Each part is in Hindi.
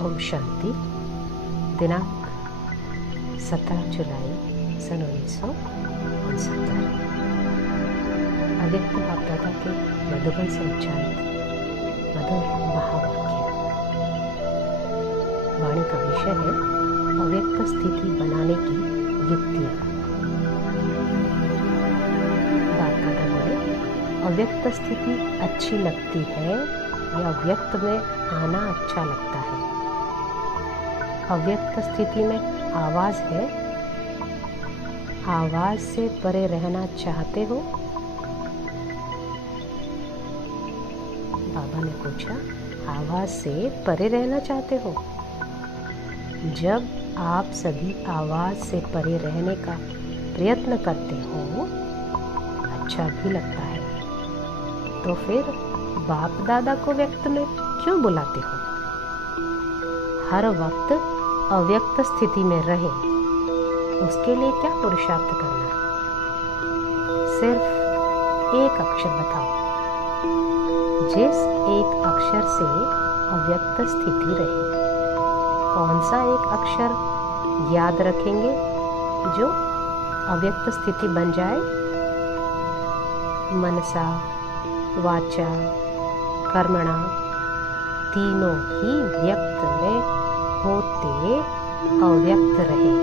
ओम शांति। दिनांक 17 जुलाई सन 1969। अव्यक्त बाप दादा के मधुबन से उच्चारित मधुर महावाक्य। वाणी का विषय है अव्यक्त स्थिति बनाने की युक्तियाँ। बाप दादा बोले, अव्यक्त स्थिति अच्छी लगती है या व्यक्त में आना अच्छा लगता है? अव्यक्त स्थिति में आवाज है, आवाज से परे रहना चाहते हो? बाबा ने पूछा, आवाज से परे रहना चाहते हो? जब आप सभी आवाज से परे रहने का प्रयत्न करते हो, अच्छा भी लगता है, तो फिर बाप दादा को व्यक्त में क्यों बुलाते हो? हर वक्त अव्यक्त स्थिति में रहे, उसके लिए क्या पुरुषार्थ करना है? सिर्फ एक अक्षर बताओ, जिस एक अक्षर से अव्यक्त स्थिति रहे। कौन सा एक अक्षर याद रखेंगे जो अव्यक्त स्थिति बन जाए? मनसा, वाचा, कर्मणा तीनों ही व्यक्त में होते अव्यक्त रहे।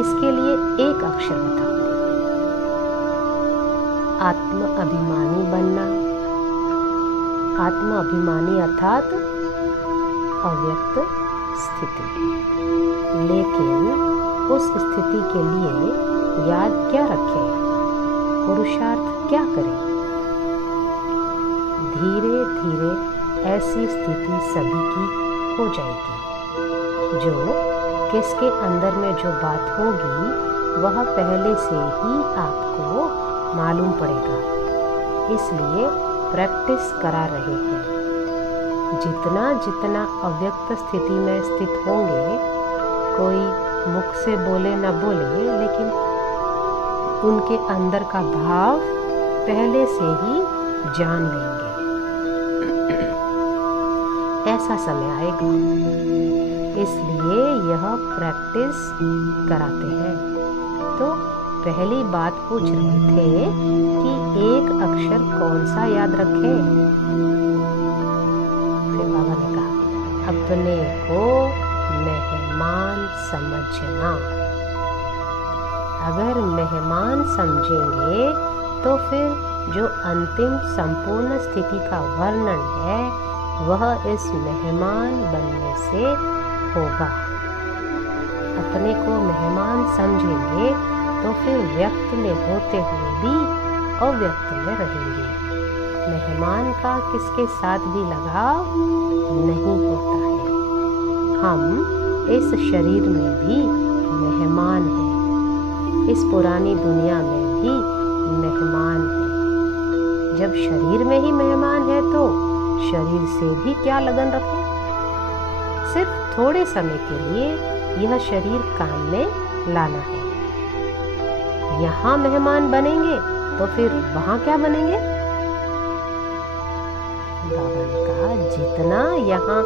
इसके लिए एक अक्षर बताओ। आत्म अभिमानी बनना। आत्म अभिमानी अर्थात अव्यक्त स्थिति। लेकिन उस स्थिति के लिए याद क्या रखें? पुरुषार्थ क्या करें? धीरे धीरे ऐसी स्थिति सभी की हो जाएगी। जो किसके अंदर में जो बात होगी वह पहले से ही आपको मालूम पड़ेगा। इसलिए प्रैक्टिस करा रहे हैं। जितना जितना अव्यक्त स्थिति में स्थित होंगे, कोई मुख से बोले न बोले, लेकिन उनके अंदर का भाव पहले से ही जान लेंगे। ऐसा समय आएगा, इसलिए यह प्रैक्टिस कराते हैं। तो पहली बात पूछ रहे थे कि एक अक्षर कौन सा याद रखें? फिर बाबा ने कहा, अपने को मेहमान समझना। अगर मेहमान समझेंगे तो फिर जो अंतिम संपूर्ण स्थिति का वर्णन है वह इस मेहमान बनने से होगा। अपने को मेहमान समझेंगे तो फिर व्यक्त में होते हुए भी अव्यक्त में रहेंगे। मेहमान का किसके साथ भी लगाव नहीं होता है। हम इस शरीर में भी मेहमान हैं, इस पुरानी दुनिया में भी मेहमान हैं। जब शरीर में ही मेहमान है तो शरीर से भी क्या लगन रखें? सिर्फ थोड़े समय के लिए यह शरीर काम में लाना है। यहाँ मेहमान बनेंगे तो फिर वहाँ क्या बनेंगे? बाबा ने कहा, जितना यहाँ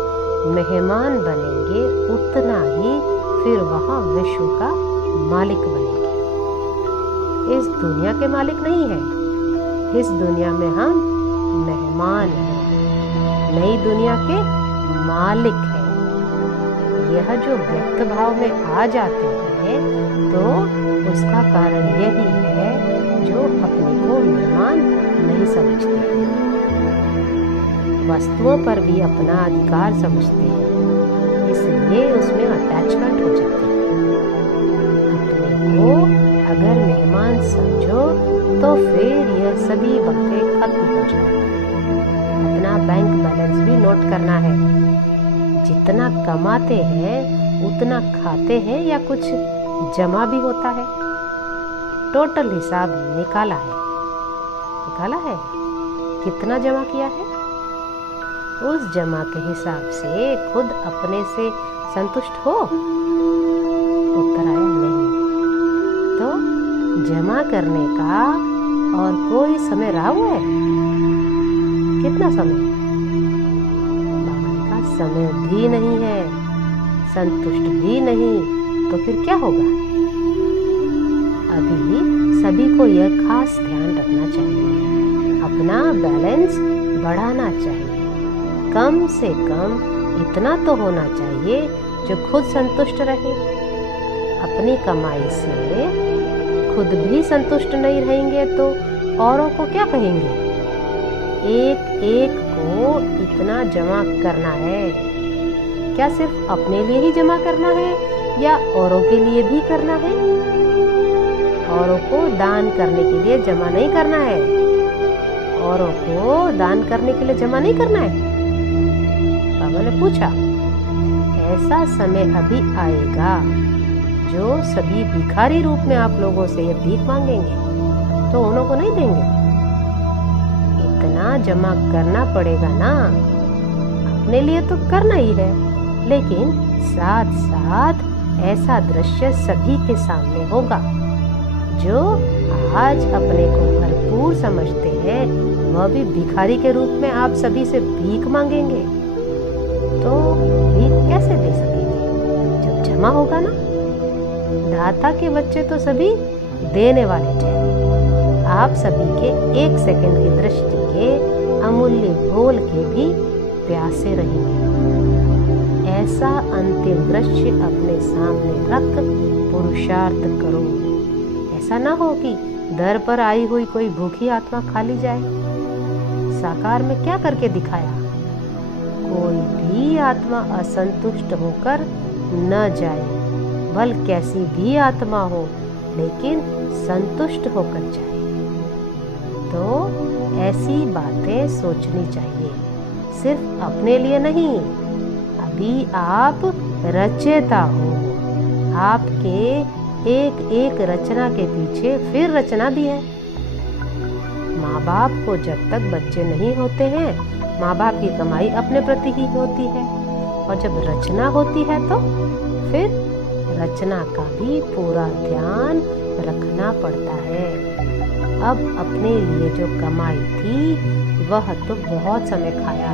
मेहमान बनेंगे उतना ही फिर वहाँ विश्व का मालिक बनेंगे। इस दुनिया के मालिक नहीं है, इस दुनिया में हम मेहमान हैं, नई दुनिया के मालिक हैं। यह जो व्यक्त भाव में आ जाते हैं तो उसका कारण यही है जो अपने को मेहमान नहीं समझते हैं। वस्तुओं पर भी अपना अधिकार समझते हैं, इसलिए उसमें अटैचमेंट हो जाती है। अपने को अगर मेहमान समझो तो फिर यह सभी बातें खत्म हो जाए। अपना बैंक बैलेंस भी नोट करना है। जितना कमाते हैं उतना खाते हैं या कुछ जमा भी होता है? टोटल हिसाब निकाला है। कितना जमा किया है? उस जमा के हिसाब से खुद अपने से संतुष्ट हो? उत्तर आया नहीं। तो जमा करने का और कोई समय रहा हुआ है? कितना समय? बाबा ने कहा समय भी नहीं है, संतुष्ट भी नहीं, तो फिर क्या होगा? अभी सभी को यह खास ध्यान रखना चाहिए, अपना बैलेंस बढ़ाना चाहिए। कम से कम इतना तो होना चाहिए जो खुद संतुष्ट रहे। अपनी कमाई से खुद भी संतुष्ट नहीं रहेंगे तो औरों को क्या कहेंगे? एक एक को इतना जमा करना है। क्या सिर्फ अपने लिए ही जमा करना है या औरों के लिए भी करना है? औरों को दान करने के लिए जमा नहीं करना है। औरों को दान करने के लिए जमा नहीं करना है। बाबा ने पूछा, ऐसा समय अभी आएगा जो सभी भिखारी रूप में आप लोगों से ये भीख मांगेंगे तो उन्हों को नहीं देंगे। इतना जमा करना पड़ेगा ना, अपने लिए तो करना ही है, लेकिन साथ साथ ऐसा दृश्य सभी के सामने होगा। जो आज अपने को भरपूर समझते हैं वह भी भिखारी के रूप में आप सभी से भीख मांगेंगे तो भीख कैसे दे सकेंगे? जब जमा होगा ना। दाता के बच्चे तो सभी देने वाले ठहरे। आप सभी के 1 सेकंड की दृष्टि के अमूल्य बोल के भी प्यासे रहेंगे। ऐसा अंतिम दृश्य अपने सामने रख पुरुषार्थ करो। ऐसा ना हो कि दर पर आई हुई कोई भूखी आत्मा खा ली जाए। साकार में क्या करके दिखाया? कोई भी आत्मा असंतुष्ट होकर न जाए, भल कैसी भी आत्मा हो, लेकिन संतुष्ट होकर जाए। तो ऐसी बातें सोचनी चाहिए, सिर्फ अपने लिए नहीं। अभी आप रचयिता हो। आपके एक एक रचना के पीछे फिर रचना भी है। माँ बाप को जब तक बच्चे नहीं होते हैं, माँ बाप की कमाई अपने प्रति ही होती है, और जब रचना होती है तो फिर रचना का भी पूरा ध्यान रखना पड़ता है। अब अपने लिए जो कमाई थी वह तो बहुत समय खाया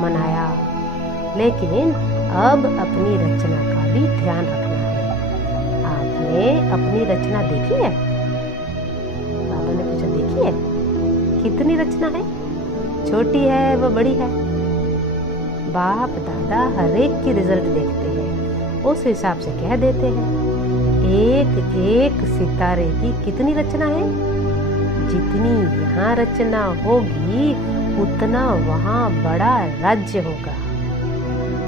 मनाया, लेकिन अब अपनी रचना का भी ध्यान रखना है। आपने अपनी रचना देखी है? बाबा ने पूछा, देखी है? कितनी रचना है? छोटी है व बड़ी है? बाप दादा हर एक की रिजल्ट देखते हैं, उस हिसाब से कह देते हैं। एक एक सितारे की कितनी रचना है? जितनी यहाँ रचना होगी उतना वहाँ बड़ा राज्य होगा।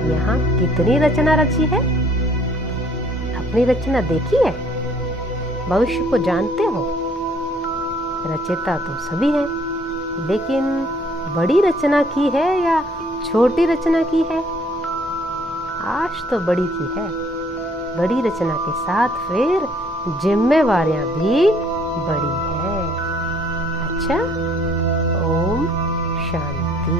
यहाँ कितनी रचना रची है? अपनी रचना देखी है? भविष्य को जानते हो? रचयिता तो सभी है, लेकिन बड़ी रचना की है या छोटी रचना की है? आज तो बड़ी की है। बड़ी रचना के साथ फिर जिम्मेवारियां भी बड़ी है। अच्छा, ओम शांति।